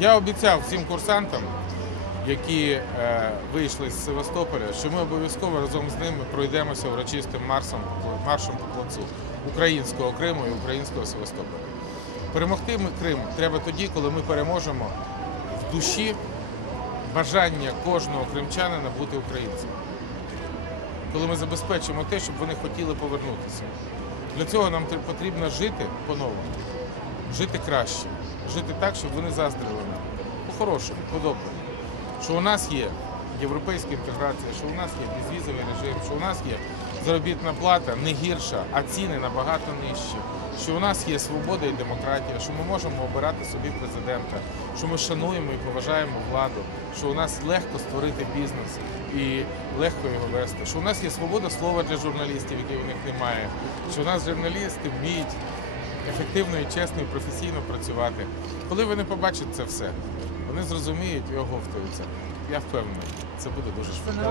Я обіцяв всім курсантам, які е, вийшли з Севастополя, що ми обов'язково разом з ними пройдемося урочистим марсом, маршем по плацу українського Криму і українського Севастополя. Перемогти ми Крим треба тоді, коли ми переможемо в душі бажання кожного кримчанина бути українцем. Коли ми забезпечимо те, щоб вони хотіли повернутися. Для цього нам потрібно жити по-новому, жити краще, жити так, щоб вони заздрили нам. По-хорошому, по-доброму. Що у нас є європейська інтеграція, що у нас є безвізовий режим, що у нас є заробітна плата не гірша, а ціни набагато нижчі. Що у нас є свобода і демократія, що ми можемо обирати собі президента, що ми шануємо і поважаємо владу, що у нас легко створити бізнес і легко його вести, що у нас є свобода слова для журналістів, якої у них немає, що у нас журналісти вміють ефективно і чесно і професійно працювати. Коли вони побачать це все, вони зрозуміють і оговтуються. Я впевнений, це буде дуже швидко.